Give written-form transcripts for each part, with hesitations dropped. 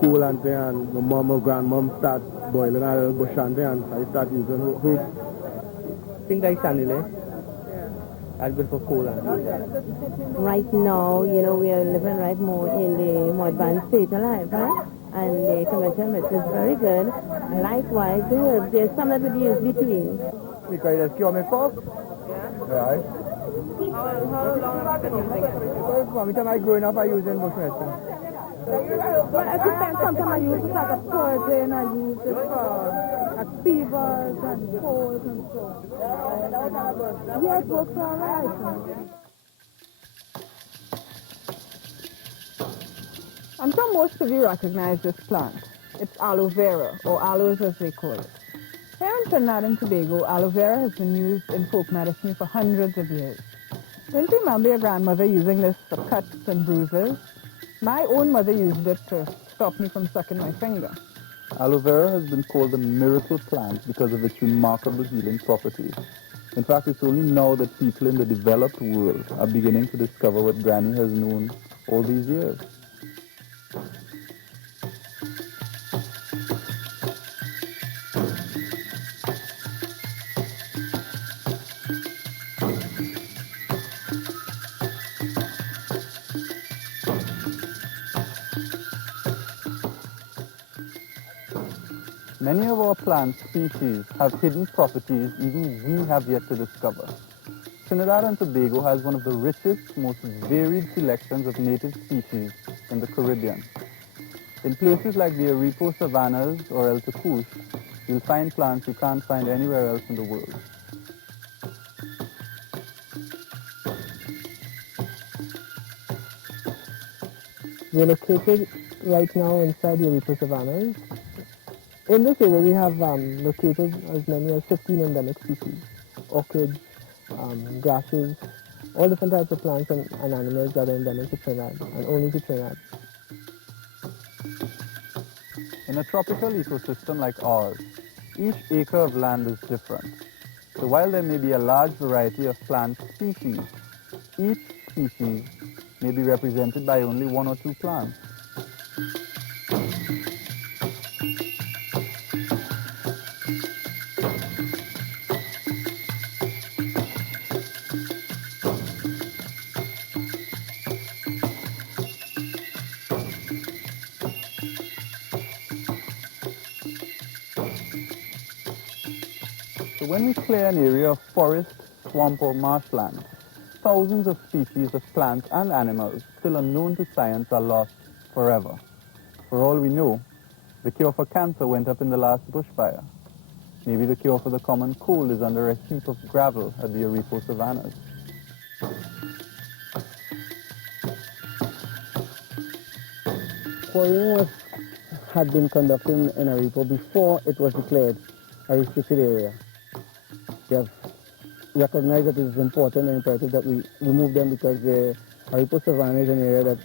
cool and thing, and my mom or grandmom start boiling a little bush and thing, and I start using hoop. Think I stand in I'll go for cool and Right now, you know, we are living right more in the more advanced stage of life, right? And the conventional medicine is very good. Likewise, the herbs, there's some that we use between. because it cure me cough. Right. How long have you been using it? From the time I growing up, I using bush medicine. Well, it depends. Sometimes I use it as a purging, I use it for fevers and colds and so. Yes, it works all right. I'm sure most of you recognize this plant. It's aloe vera, or aloes as they call it. Here in Trinidad and Tobago, aloe vera has been used in folk medicine for hundreds of years. Don't you remember your grandmother using this for cuts and bruises? My own mother used it to stop me from sucking my finger. Aloe vera has been called the miracle plant because of its remarkable healing properties. In fact, it's only now that people in the developed world are beginning to discover what Granny has known all these years. Many of our plant species have hidden properties even we have yet to discover. Trinidad and Tobago has one of the richest, most varied selections of native species in the Caribbean. In places like the Arepo savannas or El Tecouche, you'll find plants you can't find anywhere else in the world. We are located right now inside the Arepo savannas. In this area, we have located as many as 15 endemic species, orchids, grasses, all different types of plants and animals that are endemic to Trinidad and only to Trinidad. In a tropical ecosystem like ours, each acre of land is different. So while there may be a large variety of plant species, each species may be represented by only one or two plants. So when we clear an area of forest, swamp or marshland, thousands of species of plants and animals still unknown to science are lost forever. For all we know, the cure for cancer went up in the last bushfire. Maybe the cure for the common cold is under a heap of gravel at the Arepo savannas. Quarrying had been conducted in Arepo before it was declared a restricted area. We have recognized that it is important and imperative that we remove them because the Arepo savanna is an area that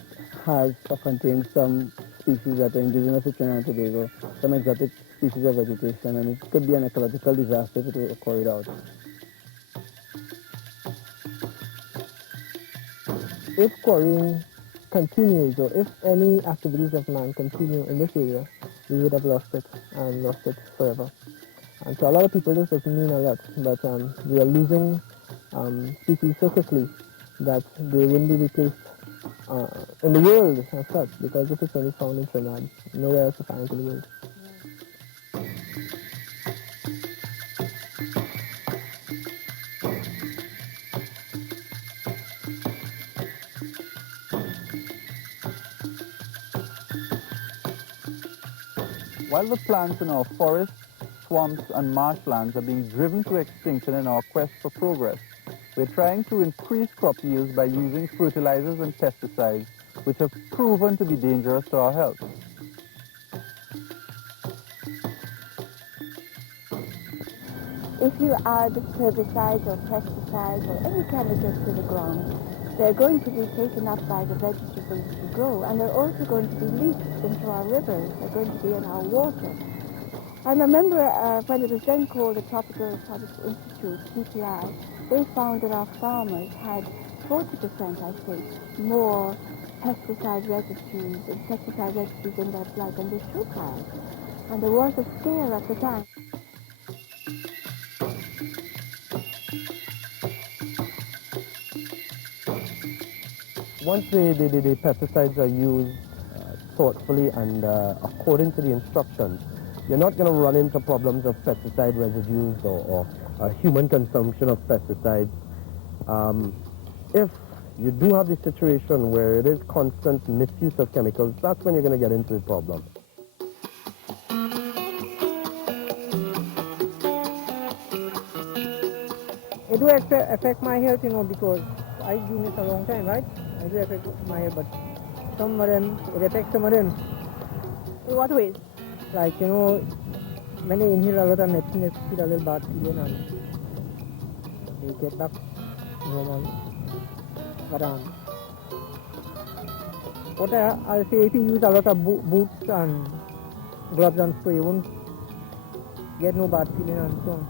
has or contains some species that are indigenous to Trinidad and Tobago, some exotic species of vegetation, and it could be an ecological disaster if it were carried out. If quarrying continues, or if any activities of man continue in this area, we would have lost it and lost it forever. And so a lot of people, this doesn't mean a lot, but we are losing species so quickly that they wouldn't be replaced in the world as such, because this is only found in Trinidad, nowhere else to find it in the world. While the plants in our forests, swamps and marshlands are being driven to extinction in our quest for progress, we're trying to increase crop yields by using fertilizers and pesticides, which have proven to be dangerous to our health. If you add herbicides or pesticides or any chemicals to the ground, they're going to be taken up by the vegetables to grow, and they're also going to be leached into our rivers. They're going to be in our water. I remember when it was then called the Tropical Products Institute, TPI, they found that our farmers had 40%, I think, more pesticide residues, insecticide residues in their blood, and they should have. And there was a scare at the time. Once the pesticides are used thoughtfully and according to the instructions, you're not going to run into problems of pesticide residues or human consumption of pesticides. If you do have the situation where it is constant misuse of chemicals, that's when you're going to get into the problem. It will affect my health, you know, because I've been this a long time, right? It will affect my health, but some of them, it affects some of them. In what ways? Like, you know, when they inhale a lot of medicine, they feel a little bad feeling and they get back normal. But what I'll say, if you use a lot of boots and gloves and spray, you won't get no bad feeling and so on.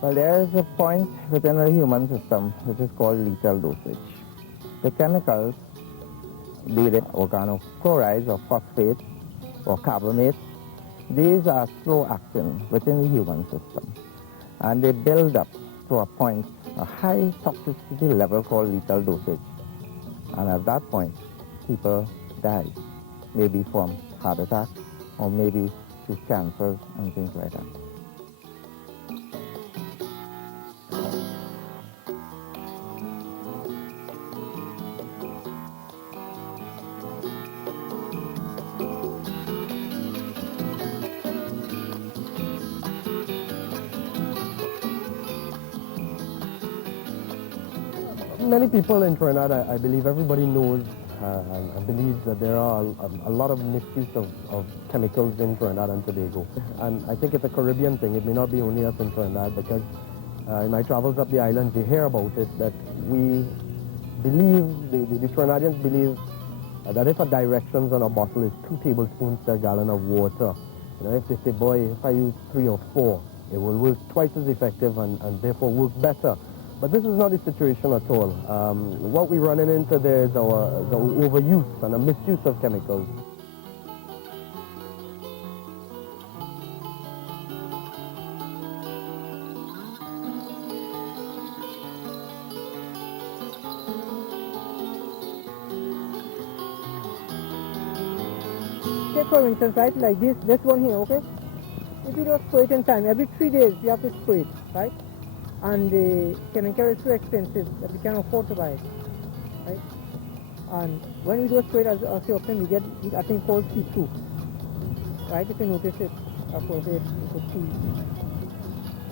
Well, there is a point within the human system which is called lethal dosage. The chemicals, be they organochlorides or phosphates or carbamates, these are slow acting within the human system. And they build up to a point, a high toxicity level called lethal dosage. And at that point, people die, maybe from heart attack or maybe through cancers and things like that. Many people in Trinidad, I believe everybody knows and believes that there are a lot of misuse of chemicals in Trinidad and Tobago. And I think it's a Caribbean thing. It may not be only us in Trinidad, because in my travels up the islands, you hear about it, that we believe, the Trinidadians believe that if a directions on a bottle is 2 tablespoons per gallon of water, you know, if they say, boy, if I use 3 or 4, it will work twice as effective and therefore work better. But this is not the situation at all. What we're running into there is our overuse and a misuse of chemicals. Say for instance, right, like this one here, okay? If you don't spray it in time, every 3 days you have to spray it, right? And the chemical is so expensive that we can't afford to buy it, right? And when we do spray it as often, we get a thing called C2, right? If you notice it, of course, you could see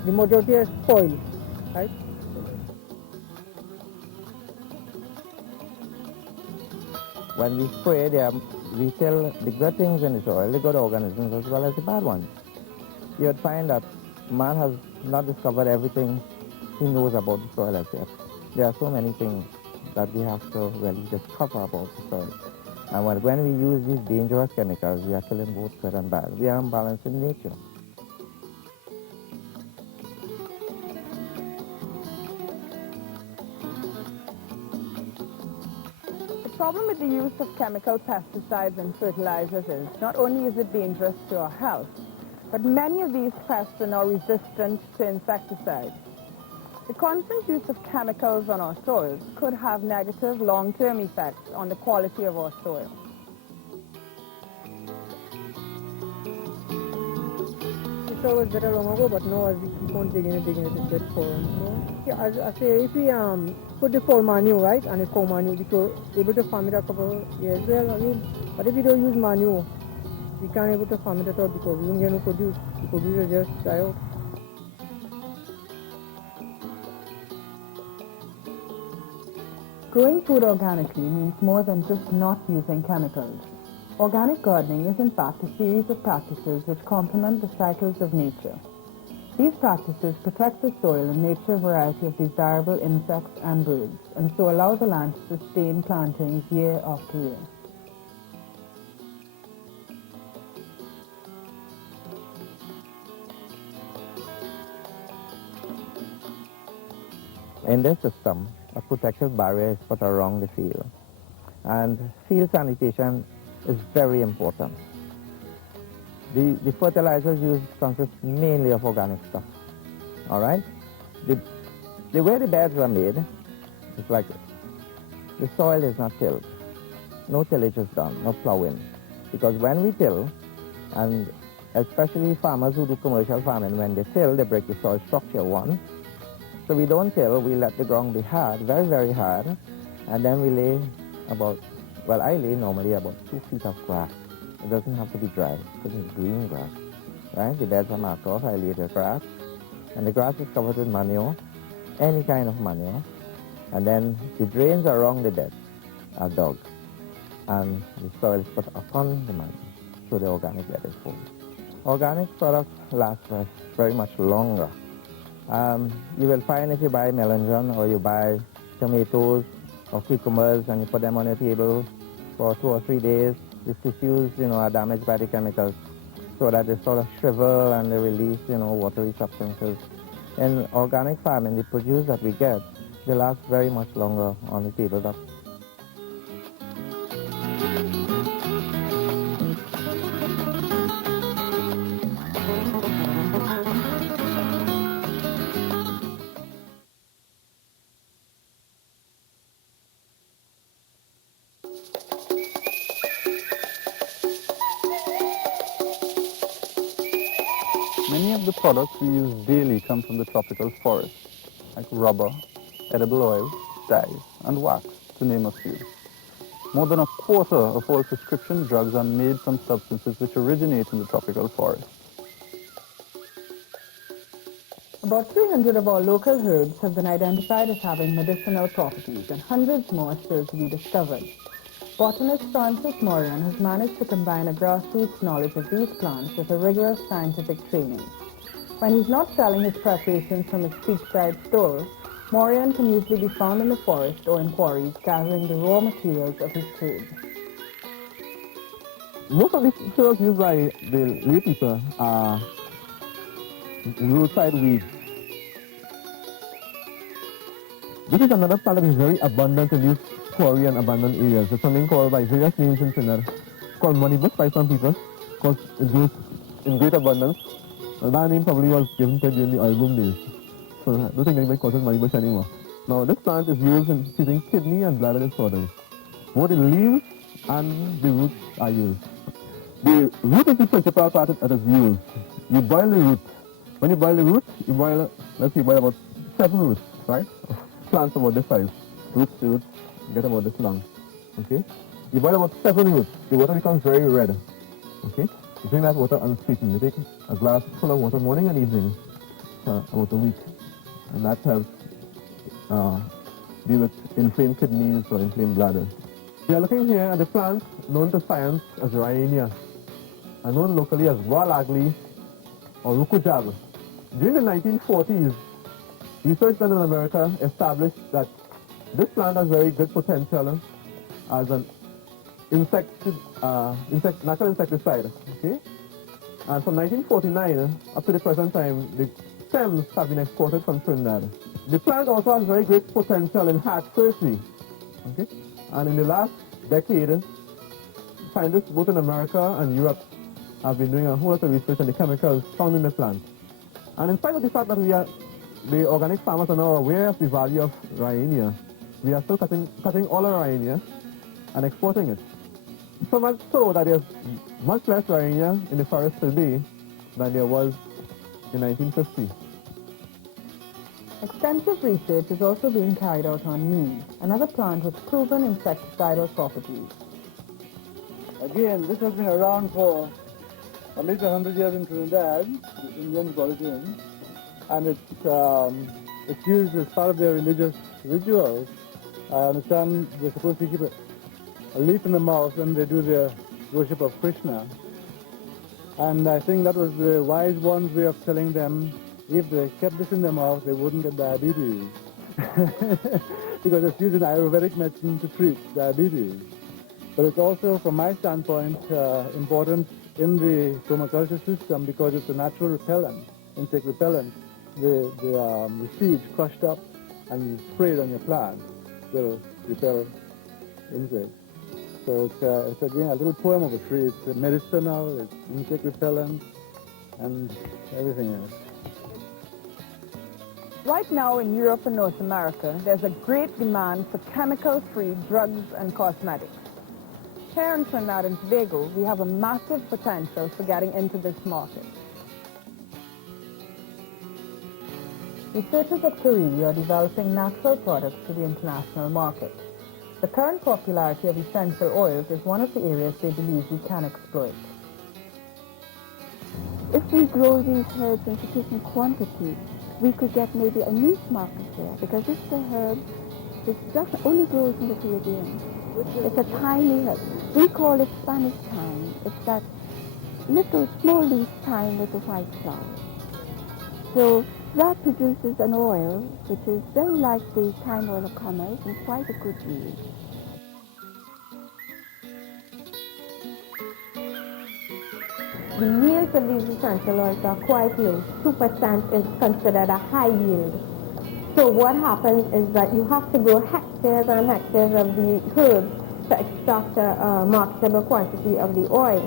the majority is spoiled, right? When we spray, we kill the good things in the soil, the good organisms as well as the bad ones. You would find that man has not discovered everything he knows about the soil as yet. There are so many things that we have to really discover about the soil. And when we use these dangerous chemicals, we are killing both good and bad. We are unbalancing nature. The problem with the use of chemical pesticides and fertilizers is not only is it dangerous to our health, but many of these pests are now resistant to insecticides. The constant use of chemicals on our soils could have negative long-term effects on the quality of our soil. It's always better long ago, but now as we keep on digging it gets poor. Yeah, as I say, if we put the full manure, right, and the cow manure, we could able to farm it a couple of years well, I mean, but if we don't use manure, we can't able to farm it at all because we don't get no produce. The produce just die out. Growing food organically means more than just not using chemicals. Organic gardening is in fact a series of practices which complement the cycles of nature. These practices protect the soil and nature a variety of desirable insects and birds, and so allow the land to sustain plantings year after year. In this system, a protective barrier is put around the field. And field sanitation is very important. The fertilizers used consist mainly of organic stuff. All right? The way the beds are made is like this. The soil is not tilled. No tillage is done, no plowing. Because when we till, and especially farmers who do commercial farming, when they till, they break the soil structure, one. So we don't till, we let the ground be hard, very, very hard, and then we lay about, well, I lay normally about 2 feet of grass. It doesn't have to be dry, it could be green grass, right? The beds are marked off, I lay the grass, and the grass is covered with manure, any kind of manure, and then the drains around the beds are dug, and the soil is put upon the manure, so the organic bed is full. Organic products last very much longer. You will find if you buy melon or you buy tomatoes or cucumbers and you put them on your table for 2 or 3 days, the tissues, are damaged by the chemicals so that they sort of shrivel and they release, watery substances. In organic farming, the produce that we get, they last very much longer on the table. Many of the products we use daily come from the tropical forest, like rubber, edible oil, dyes, and wax, to name a few. More than a quarter of all prescription drugs are made from substances which originate in the tropical forest. About 300 of our local herbs have been identified as having medicinal properties, and hundreds more are still to be discovered. Botanist Francis Moran has managed to combine a grassroots knowledge of these plants with a rigorous scientific training. When he's not selling his preparations from his beachside store, Moran can usually be found in the forest or in quarries gathering the raw materials of his trade. Most of the herbs used by the lay people are roadside weeds. This is another plant that is very abundant in these quarry and abandoned areas. It's something called by various names in Trinidad, called money bush by some people, because it grows in great abundance. And that name probably was given to during the oil boom days. So I don't think anybody calls it money bush anymore. Now this plant is used in treating kidney and bladder disorders. Both the leaves and the roots are used. The root is the principal part that is used. You boil the root. When you boil the root, you boil, let's say, boil about 7 roots, right? Plants about this size. Roots, get about this long. Okay? You boil about 7 roots. The water becomes very red. Okay? You drink that water unsweetened. You take a glass full of water morning and evening for about a week. And that helps deal with inflamed kidneys or inflamed bladder. We are looking here at the plant known to science as Rhyenia, and known locally as raw Hagley or Rukujab. During the 1940s, research done in America established that this plant has very good potential as an natural insecticide. Okay? And from 1949 up to the present time, the stems have been exported from Trinidad. The plant also has very great potential in heart surgery. Okay? And in the last decade, scientists both in America and Europe have been doing a whole lot of research on the chemicals found in the plant. And in spite of the fact that the organic farmers are now aware of the value of Rhyenia, we are still cutting all our Rhyenia and exporting it. So much so that there's much less Rhyenia in the forest today than there was in 1950. Extensive research is also being carried out on neem, another plant with proven insecticidal properties. Again, this has been around for at least 100 years in Trinidad. The Indians brought it in. And it's used as part of their religious rituals. I understand they're supposed to keep a leaf in the mouth when they do their worship of Krishna. And I think that was the wise one's way of telling them if they kept this in their mouth, they wouldn't get diabetes. Because it's used in Ayurvedic medicine to treat diabetes. But it's also, from my standpoint, important in the permaculture system because it's a natural repellent, insect repellent. The seeds crushed up and you spray it on your plant, will repel insects. So it's again a little poem of a tree. It's medicinal, it's insect repellent, and everything else. Right now in Europe and North America, there's a great demand for chemical-free drugs and cosmetics. Here in Trinidad and Tobago, we have a massive potential for getting into this market. Researchers at Caribbean are developing natural products for the international market. The current popularity of essential oils is one of the areas they believe we can exploit. If we grow these herbs in sufficient quantity, we could get maybe a niche market there, because this is a herb that just only grows in the Caribbean. It's a tiny herb. We call it Spanish thyme. It's that little small leaf thyme with a white flower. So that produces an oil which is very like the thyme oil of commerce and quite a good yield. The yields of these essential oils are quite low. 2% is considered a high yield. So what happens is that you have to grow hectares and hectares of the herbs to extract a marketable quantity of the oil.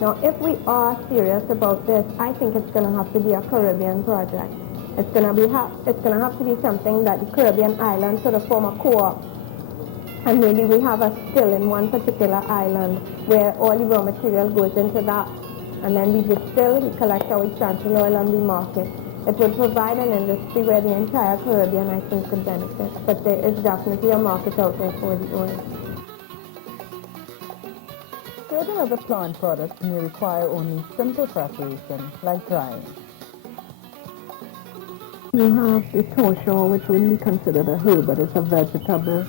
Now, if we are serious about this, I think it's going to have to be a Caribbean project. It's going to have to be something that the Caribbean islands sort of form a co-op. And maybe we have a still in one particular island where all the raw material goes into that. And then we distill, we collect our essential oil and we market. It would provide an industry where the entire Caribbean, I think, could benefit. But there is definitely a market out there for the oil. Certain other plant products may require only simple preparation, like drying. We have the torchon, which wouldn't be considered a herb, but it's a vegetable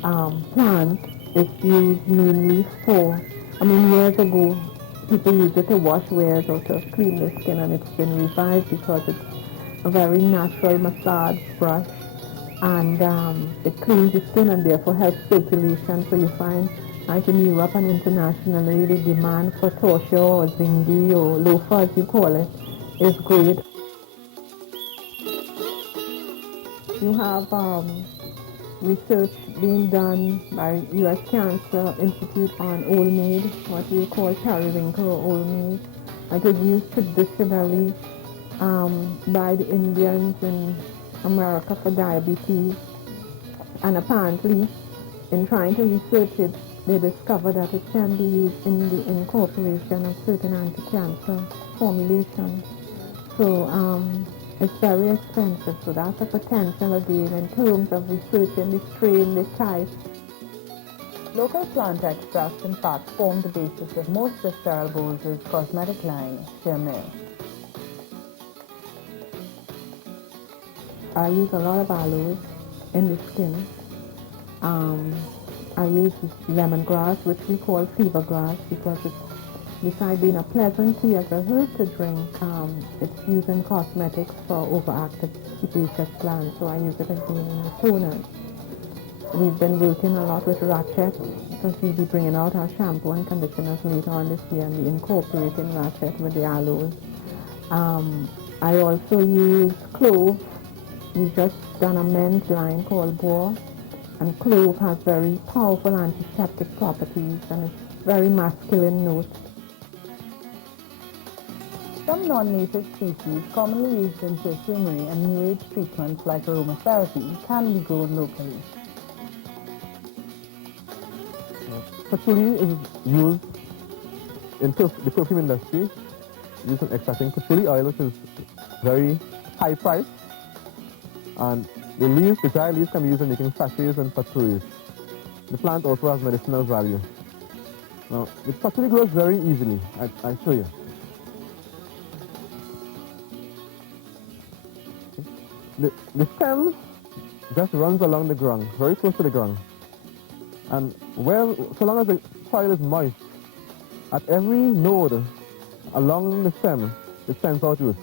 plant. It's used mainly for, years ago, people used it to wash wares or to clean their skin, and it's been revived because it's a very natural massage brush, and it cleans the skin and therefore helps circulation. So you find, like in Europe and internationally, the demand for torchon or zingi or loafer, as you call it, is great. You have research being done by U.S. Cancer Institute on old maid, what we call periwinkle or old maid. It was used traditionally by the Indians in America for diabetes, and apparently in trying to research it, they discovered that it can be used in the incorporation of certain anti-cancer formulations. So it's very expensive, so that's a potential again in terms of researching the strain, the type. Local plant extracts, in fact, form the basis of most of Cheryl Bowles' cosmetic line, Chermel. I use a lot of aloes in the skin. I use lemongrass, which we call fever grass, because it's, besides being a pleasant tea as a herb to drink, it's used in cosmetics for overactive sebaceous glands, so I use it again in the toners. We've been working a lot with Ratchet, because we'll be bringing out our shampoo and conditioners later on this year, and we incorporating Ratchet with the aloes. I also use clove. We've just done a men's line called Boar, and clove has very powerful antiseptic properties, and it's very masculine note. Some non-native species commonly used in perfumery and new age treatments like aromatherapy can be grown locally. Patchouli is used in the perfume industry, used in extracting patchouli oil, which is very high price, and the leaves, the dry leaves, can be used in making sachets and patchoulis. The plant also has medicinal value. Now, the patchouli grows very easily. I'll show you. The stem just runs along the ground, very close to the ground. And so long as the soil is moist, at every node along the stem, it sends out roots.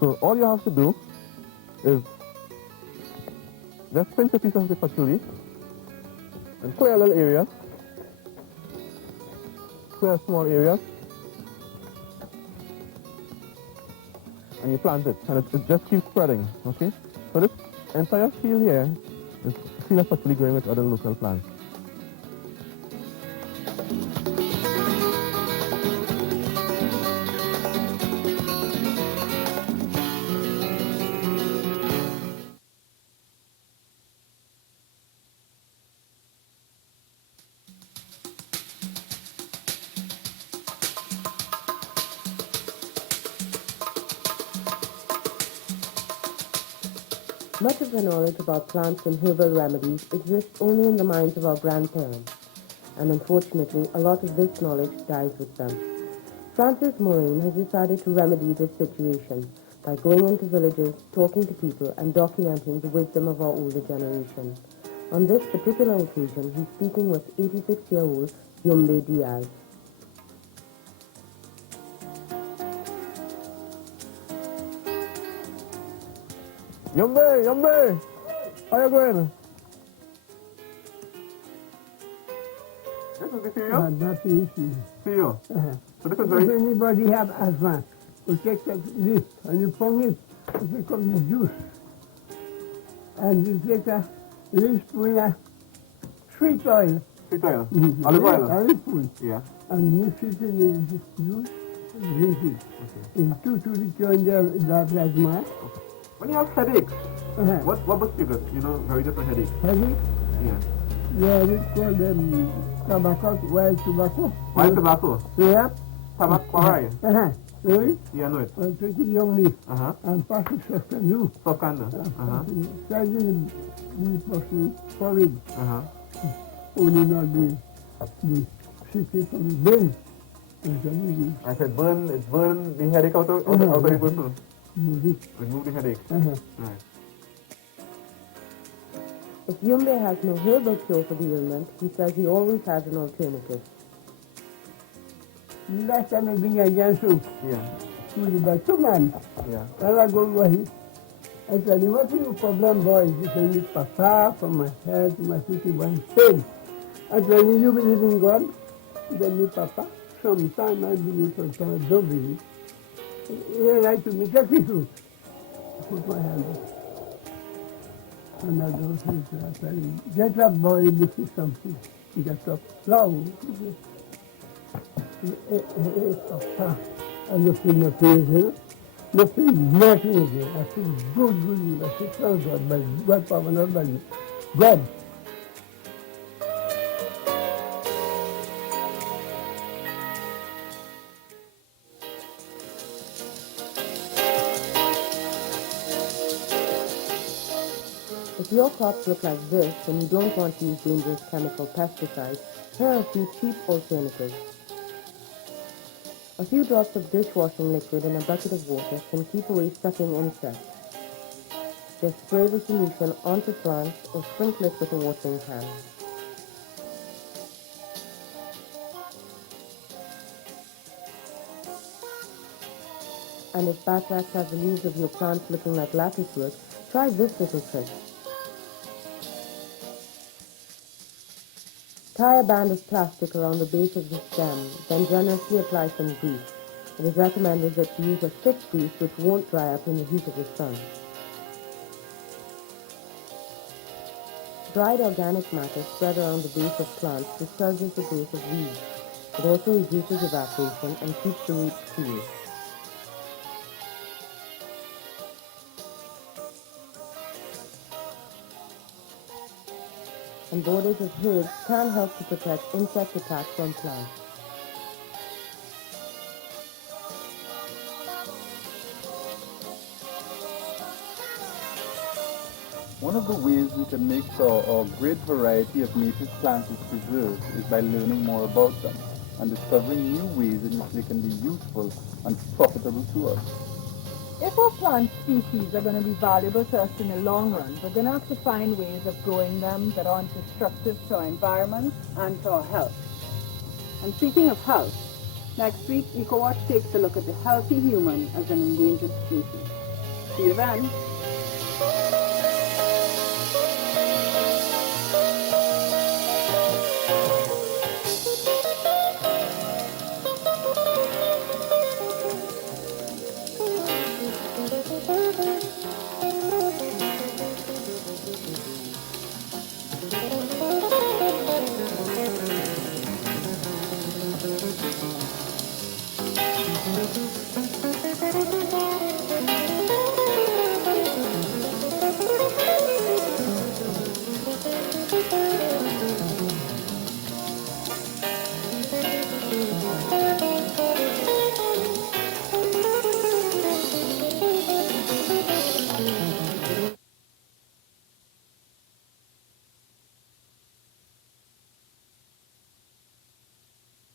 So all you have to do is just pinch a piece of the patchouli and clear a little area, clear a small area, and you plant it, and it just keeps spreading, okay? So this entire field here is a field of actually growing with other local plants. Much of the knowledge about plants and herbal remedies exists only in the minds of our grandparents, and unfortunately, a lot of this knowledge dies with them. Francis Moraine has decided to remedy this situation by going into villages, talking to people, and documenting the wisdom of our older generation. On this particular occasion, he's speaking with 86-year-old Yumbe Diaz. Yumbe! How you going? Yes, good to see you. That's the issue. See you. So this is If very... anybody have asthma, you take this and you pump it, it becomes juice. And you take a little spoon of sweet oil. Sweet oil. Olive oil. Olive oil. Yeah. And mix it in this juice and drink it. Okay. In 2 to the cure that asthma. When you have headaches, what must you get? You know, very different headaches. Headache? Yeah. Yeah, we call them tobacco, wild tobacco. Wild tobacco. Yeah. Tobacco. Really? Yeah, I know it. Well, take a young leaf Uh-huh. and pass it soft and do. Soft candle. Uh-huh. Slightly the person forward, Uh-huh. holding on the secret from the brain. And then I said burn the headache out of the person. you move it. Remove the headache. Right. If Yumbe has no herbal cure for the ailment, he says he always has an alternative. Last time I bring a young soup Yeah. to the batuman, Yeah. and I go away. I tell you, what is your problem, boy? He said, it's papa, from my head to my feet, one pain. I tell you, you believe in God? He said, me, papa, sometimes I believe, sometimes I don't believe. He like to me, take me fruit. I put my hand up. And I don't think I tell him, get up, boy, this is something. He gets up, flower. Papa, I look in the face, you know? Nothing, nothing again. I feel good. I feel so good, but God, Papa, not by me. God. If your crops look like this and you don't want to use dangerous chemical pesticides, here are a few cheap alternatives. A few drops of dishwashing liquid in a bucket of water can keep away sucking insects. Just spray the solution onto plants or sprinkle it with a watering can. And if Batrax has the leaves of your plants looking like lattice work, try this little trick. Tie a band of plastic around the base of the stem, then generously apply some grease. It is recommended that you use a thick grease which won't dry up in the heat of the sun. Dried organic matter spread around the base of plants discourages the growth of weeds. It also reduces evaporation and keeps the roots cool. And borders of herbs can help to protect insect attacks from plants. One of the ways we can make sure our great variety of native plants is preserved is by learning more about them and discovering new ways in which they can be useful and profitable to us. If our plant species are going to be valuable to us in the long run, we're going to have to find ways of growing them that aren't destructive to our environment and to our health. And speaking of health, next week EcoWatch takes a look at the healthy human as an endangered species. See you then.